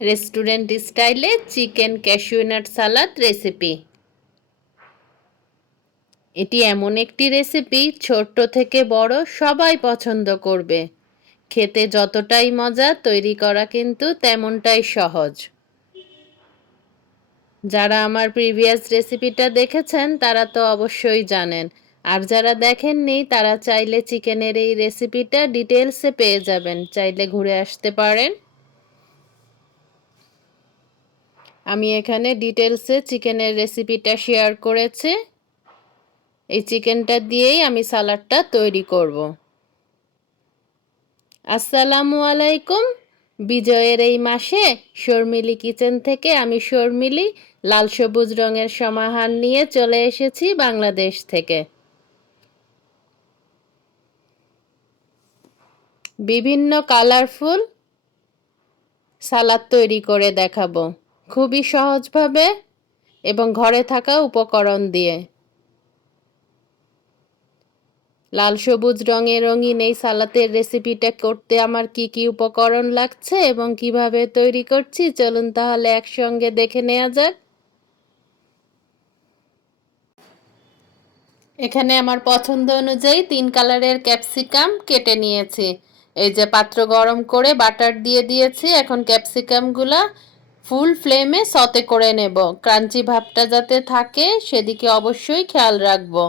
Restaurant স্টাইলে chicken cashew nut সালাদ recipe. এটি এমন একটি রেসিপি ছোট্ট থেকে বড় সবাই পছন্দ করবে। খেতে যতটাই মজা, তৈরি করা কিন্তু তেমনটাই সহজ। যারা আমার প্রিভিয়াস রেসিপিটা দেখেছেন তারা তো অবশ্যই জানেন, আর যারা দেখেননি তারা চাইলে চিকেনের এই রেসিপিটা ডিটেলসে পেয়ে যাবেন, চাইলে ঘুরে আসতে পারেন। আমি এখানে ডিটেলসে চিকেনের রেসিপিটা শেয়ার করেছি। এই চিকেনটা দিয়েই আমি সালাডটা তৈরি করব। আসসালামু আলাইকুম। বিজয়ের এই মাসে শর্মিলি কিচেন থেকে আমি শর্মিলি লাল সবুজ রঙের সমাহার নিয়ে চলে এসেছি বাংলাদেশ থেকে। বিভিন্ন কালারফুল সালাদ তৈরি করে দেখাবো, খুবই সহজভাবে এবং ঘরে থাকা উপকরণ দিয়ে। লাল সবুজ রঙের রঙিন এই সালাদের রেসিপিটা করতে আমার কি কি উপকরণ লাগছে এবং কিভাবে তৈরি করছি, চলুন তাহলে একসঙ্গে দেখে নেওয়া যাক। এখানে আমার পছন্দ অনুযায়ী 3 কালারের ক্যাপসিকাম কেটে নিয়েছি। এই যে পাত্র গরম করে বাটার দিয়ে দিয়েছি। এখন ক্যাপসিকামগুলা ফুল ফ্লেমে সতে করে নেব। ক্রাঞ্চি ভাবটা যাতে থাকে সেদিকে অবশ্যই খেয়াল রাখবো।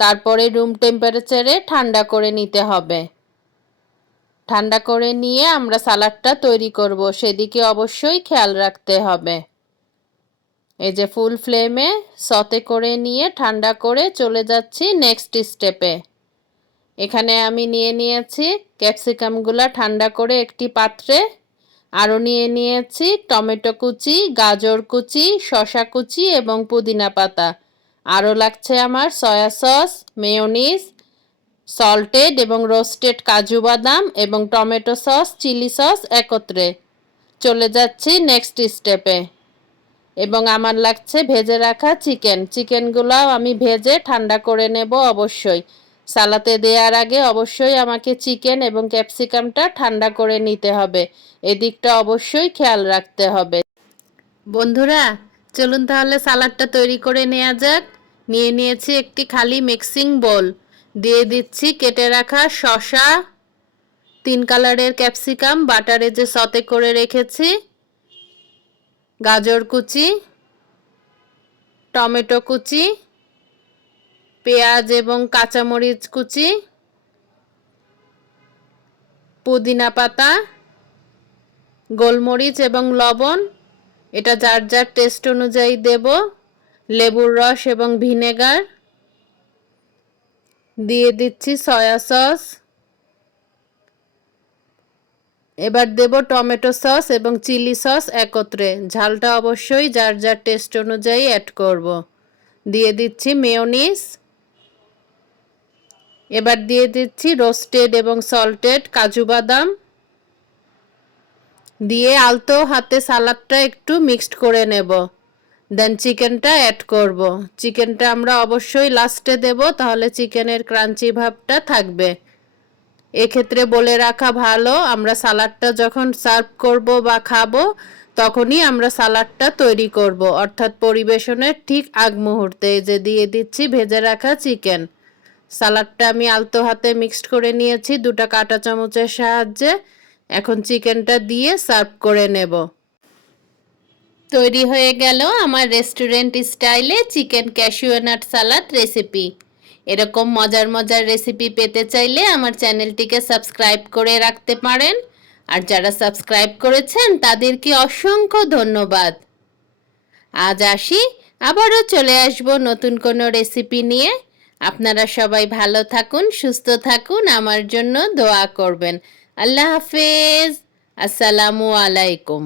তারপরে রুম টেম্পারেচারে ঠান্ডা করে নিতে হবে। ঠান্ডা করে নিয়ে আমরা সালাডটা তৈরি করব, সেদিকে অবশ্যই খেয়াল রাখতে হবে। এই যে ফুল ফ্লেমে সতে করে নিয়ে ঠান্ডা করে চলে যাচ্ছি নেক্সট স্টেপে। এখানে আমি নিয়ে নিয়েছি ক্যাপসিকামগুলো ঠান্ডা করে একটি পাত্রে। আরও নিয়ে নিয়েছি টমেটো কুচি, গাজর কুচি, শসা কুচি এবং পুদিনা পাতা। আরও লাগছে আমার সয়া সস, মেয়োনিজ, সল্টেড এবং রোস্টেড কাজু বাদাম এবং টমেটো সস, চিলি সস একত্রে। চলে যাচ্ছি নেক্সট স্টেপে। এবং আমার লাগছে ভেজে রাখা চিকেনগুলো আমি ভেজে ঠান্ডা করে নেব অবশ্যই। সালাতে দেওয়ার আগে অবশ্যই আমাকে চিকেন এবং ক্যাপসিকামটা ঠান্ডা করে নিতে হবে, এদিকটা অবশ্যই খেয়াল রাখতে হবে। বন্ধুরা চলুন তাহলে সালাডটা তৈরি করে নেওয়া যাক। নিয়ে নিয়েছি একটি খালি মিক্সিং বোল, দিয়ে দিচ্ছি কেটে রাখা শসা, 3 কালারের ক্যাপসিকাম বাটারে যে সতে করে রেখেছি, গাজর কুচি, টমেটো কুচি, পেঁয়াজ এবং কাঁচামরিচ কুচি, পুদিনা পাতা, গোলমরিচ এবং লবণ, এটা যার যার টেস্ট অনুযায়ী দেব, লেবুর রস এবং ভিনেগার, দিয়ে দিচ্ছি সয়া সস, এবার দেব টমেটো সস এবং চিলি সস একত্রে। ঝালটা অবশ্যই যার যার টেস্ট অনুযায়ী অ্যাড করব। দিয়ে দিচ্ছি মেয়োনিজ। এবার দিয়ে দিচ্ছি রোস্টেড এবং সল্টেড কাজু বাদাম। দিয়ে আলতো হাতে সালাডটা একটু মিক্সড করে নেব। দেন চিকেনটা অ্যাড করব। চিকেনটা আমরা অবশ্যই লাস্টে দেব, তাহলে চিকেনের ক্রাঞ্চি ভাবটা থাকবে। এক্ষেত্রে বলে রাখা ভালো, আমরা সালাডটা যখন সার্ভ করব বা খাবো তখনই আমরা সালাডটা তৈরি করব, অর্থাৎ পরিবেশনের ঠিক আগ মুহূর্তে। যে দিয়ে দিচ্ছি ভেজে রাখা চিকেন। সালাডটা আমি আলতো হাতে মিক্সড করে নিয়েছি 2টা কাঁটা চামচের সাহায্যে। এখন চিকেনটা দিয়ে সার্ভ করে নেব। তৈরি হয়ে গেল আমার রেস্টুরেন্ট স্টাইলে চিকেন ক্যাশিউ নাট সালাদ রেসিপি। এরকম মজার মজার রেসিপি পেতে চাইলে আমার চ্যানেলটিকে সাবস্ক্রাইব করে রাখতে পারেন। আর যারা সাবস্ক্রাইব করেছেন তাদেরকে অসংখ্য ধন্যবাদ। আজ আসি, আবারও চলে আসব নতুন কোনো রেসিপি নিয়ে। আপনারা সবাই ভালো থাকুন, সুস্থ থাকুন, আমার জন্য দোয়া করবেন। আল্লাহ হাফেজ। আসসালামু আলাইকুম।